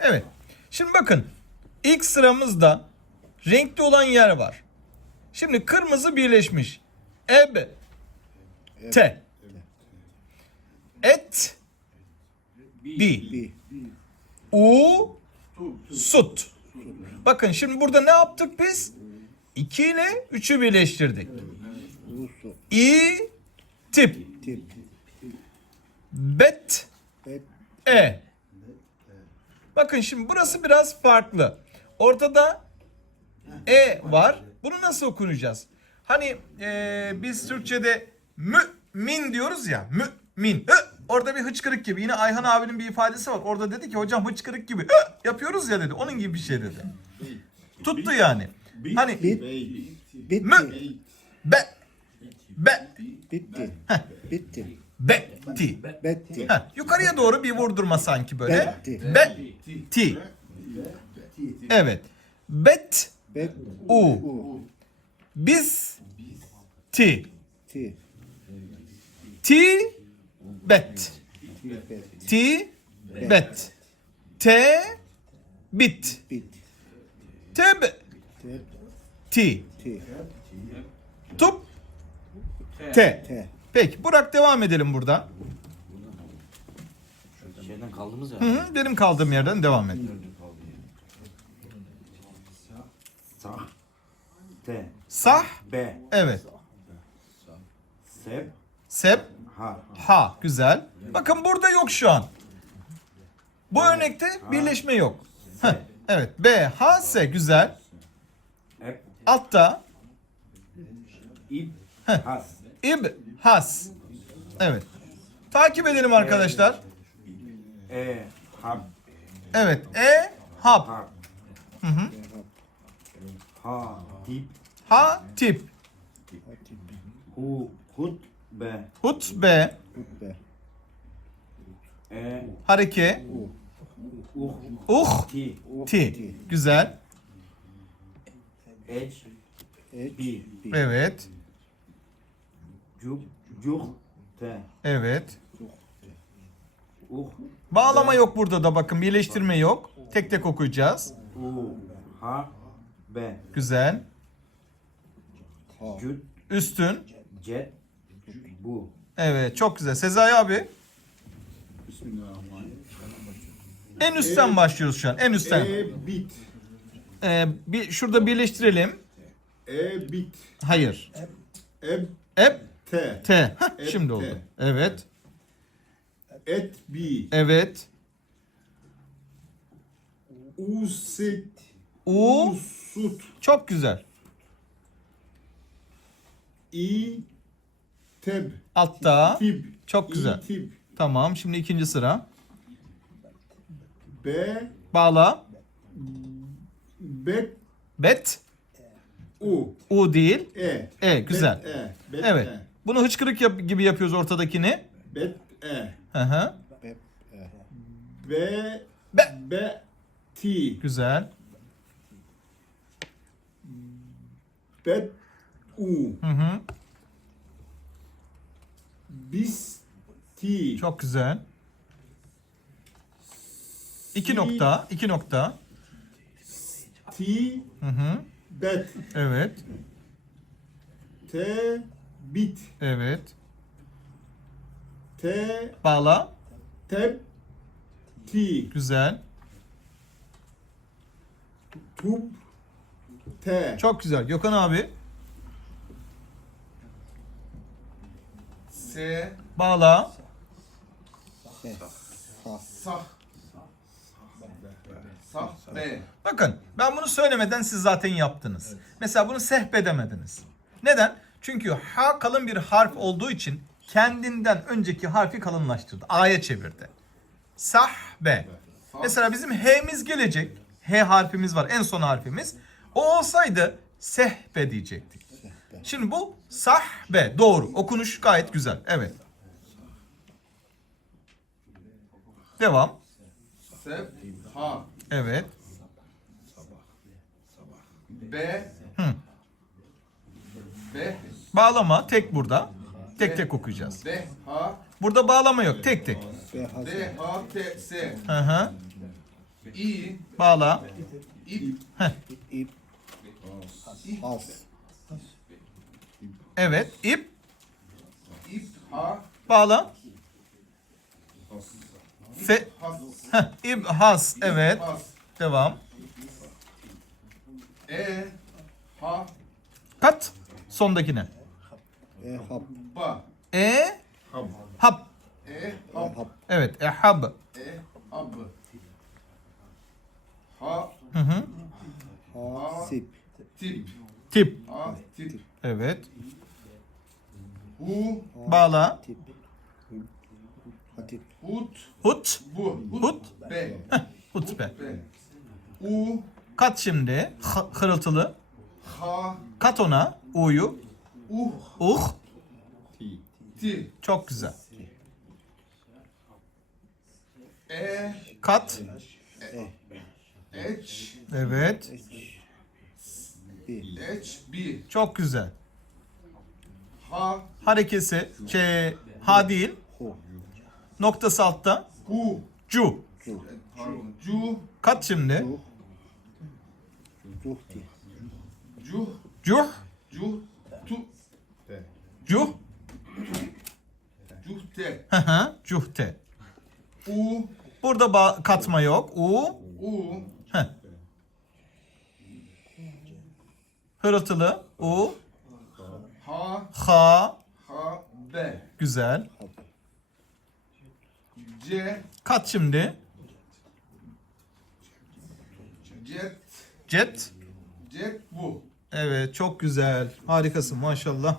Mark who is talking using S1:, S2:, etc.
S1: Evet. Şimdi bakın. ilk sıramızda renkli olan yer var. Şimdi kırmızı birleşmiş. Eb. Te. Et. Bi. U. Sut. Bakın şimdi burada ne yaptık biz? 2 ile 3'ü birleştirdik. İ. Tip. Bet. E. Bakın şimdi burası biraz farklı. Ortada E var. Bunu nasıl okunacağız? Hani e, biz Türkçe'de mümin diyoruz ya. Mümin. Ö, orada bir hıçkırık gibi. Yine Ayhan abinin bir ifadesi var. Orada dedi ki hocam hıçkırık gibi. Ö, yapıyoruz ya dedi. Onun gibi bir şey dedi. Tuttu yani. Hani mü be be
S2: Bitti. Bitti.
S1: Betti.
S2: Betti.
S1: Heh, yukarıya doğru bir vurdurma sanki böyle.
S2: Betti.
S1: Betti. Evet. Bet
S2: Bet.
S1: u. Biz ti.
S2: Ti.
S1: Ti bet.
S2: Ti. Bet.
S1: Te bit. Teb
S2: Te.
S1: ti.
S2: Ti.
S1: Tup te.
S2: Te.
S1: Peki Burak devam edelim burada.
S3: Şeyden kaldığımız ya.
S1: Hı hı, benim kaldığım yerden devam et.
S3: Sah. Te.
S1: Sah.
S3: Be.
S1: Evet.
S3: Seb.
S1: Seb.
S3: Ha.
S1: Ha. Güzel. Bakın burada yok şu an. Bu örnekte birleşme yok. Heh, evet. B, H, S. Güzel.
S3: Ep.
S1: Altta
S3: İb. Has.
S1: İb, has. Evet. Takip edelim arkadaşlar.
S3: E. Hab.
S1: Evet. E, hap.
S3: Hab.
S1: Hı hı.
S3: Ha. Tip.
S1: Ha, tip.
S3: Hu. Hut. Be.
S1: Hut, B.
S2: Ut be.
S3: E.
S1: Hareke.
S3: Uh.
S1: Uh,
S3: Ti.
S1: ti. Güzel.
S3: Ec. Bi.
S1: Evet.
S3: Cuk. Cuk. Te.
S1: Evet.
S3: Uh.
S1: Bağlama yok burada da bakın. Birleştirme yok. Tek tek okuyacağız.
S3: U. Ha. Be.
S1: Güzel.
S3: Cüt.
S1: Üstün.
S3: Cet. Bu.
S1: Evet. Çok güzel. Sezai abi. En üstten başlıyoruz şu an. En üstten.
S4: E bit.
S1: Ee, bir şurada birleştirelim.
S4: E bit.
S1: Hayır.
S4: E
S1: Hep
S4: te.
S1: T. Hah,
S4: Et
S1: şimdi
S4: T.
S1: oldu. Evet.
S4: Et bi.
S1: Evet.
S4: Usit.
S1: U.
S4: Usut.
S1: Çok güzel.
S4: İ teb.
S1: Altta.
S4: Tib.
S1: Çok güzel.
S4: İ tib.
S1: Tamam. Şimdi ikinci sıra.
S4: B
S1: Bağla.
S4: bet
S1: Bet.
S4: u.
S1: U değil.
S4: E.
S1: E. Güzel.
S4: Bet, e. Bet,
S1: Evet.
S4: E.
S1: Bunu hıçkırık yap gibi yapıyoruz ortadakini.
S4: Bet e.
S1: Hı hı.
S2: Be. E.
S4: Be
S1: Be.
S4: be ti.
S1: Güzel.
S4: Bet u.
S1: Hı hı.
S4: Bis ti.
S1: Çok güzel. İki nokta. iki nokta.
S4: Ti
S1: Hı hı.
S4: bet.
S1: Evet.
S4: Te bit.
S1: Evet.
S4: Te
S1: Bağla.
S4: teb ti.
S1: Güzel.
S4: Tub te.
S1: Çok güzel. Gökhan abi.
S4: Se
S1: Bağla.
S4: Sah. Sah be.
S1: Bakın ben bunu söylemeden siz zaten yaptınız. Mesela bunu sehbe demediniz. Neden? Çünkü ha kalın bir harf olduğu için kendinden önceki harfi kalınlaştırdı. A'ya çevirdi. Sahbe. Mesela bizim H'miz gelecek. H harfimiz var en son harfimiz. O olsaydı sehbe diyecektik. Şimdi bu sahbe. Doğru. Okunuş gayet güzel. Evet. Devam.
S4: Se ha.
S1: Evet.
S4: Be.
S1: Bağlama tek burada. Tek tek okuyacağız.
S4: Be ha.
S1: Burada bağlama yok. Tek tek.
S4: De ha te se.
S1: Hı hı.
S4: İ.
S1: Bağla.
S4: İp.
S2: İp. Has.
S1: Evet. İp.
S4: İp. Ha.
S1: Bağla. Fe,
S4: Has.
S1: heh, İp has. Evet.
S4: Has.
S1: Devam.
S4: E. Ha.
S1: Kat. Sondakine.
S2: E hap.
S4: Ba.
S1: E.
S4: Hab.
S1: Hap.
S4: E.
S2: E
S4: Hab.
S1: Evet. Ehab.
S4: E. Hab. Ha.
S1: Hı hı.
S2: Hasip.
S4: Tip.
S1: Tip.
S4: Ha. Tip.
S1: Evet.
S4: Hu.
S1: Bağla.
S2: Tip. Hatip.
S4: Hut.
S1: Hut.
S4: Bu.
S1: Hut.
S4: Be.
S1: Hutbe.
S4: Be. U.
S1: Kat şimdi. H- hırıltılı.
S4: Ha.
S1: Kat ona. U'yu.
S4: Uh.
S1: Uh.
S4: Ti.
S1: Çok güzel.
S4: E.
S1: Kat.
S4: Eç.
S1: Evet.
S2: Bir.
S4: Eç. Bi.
S1: Çok güzel.
S4: Ha.
S1: Harekesi. Şey. Ha değil. Noktası altta.
S4: Hu.
S1: Cu.
S2: Cu.
S1: Kat şimdi.
S4: Cuh.
S1: Cuh.
S4: Cuh.
S1: Cuh.
S4: Cuhte.
S1: Hı hı. Cuhte.
S4: U.
S1: Burada ba- katma yok. U.
S4: U.
S1: Heh. Hırıltılı. U.
S4: Ha.
S1: Ha.
S4: Ha. Be.
S1: Güzel.
S4: C.
S1: Kat şimdi.
S4: Cet.
S1: Cet.
S4: Cet bu.
S1: Evet çok güzel. Harikasın maşallah.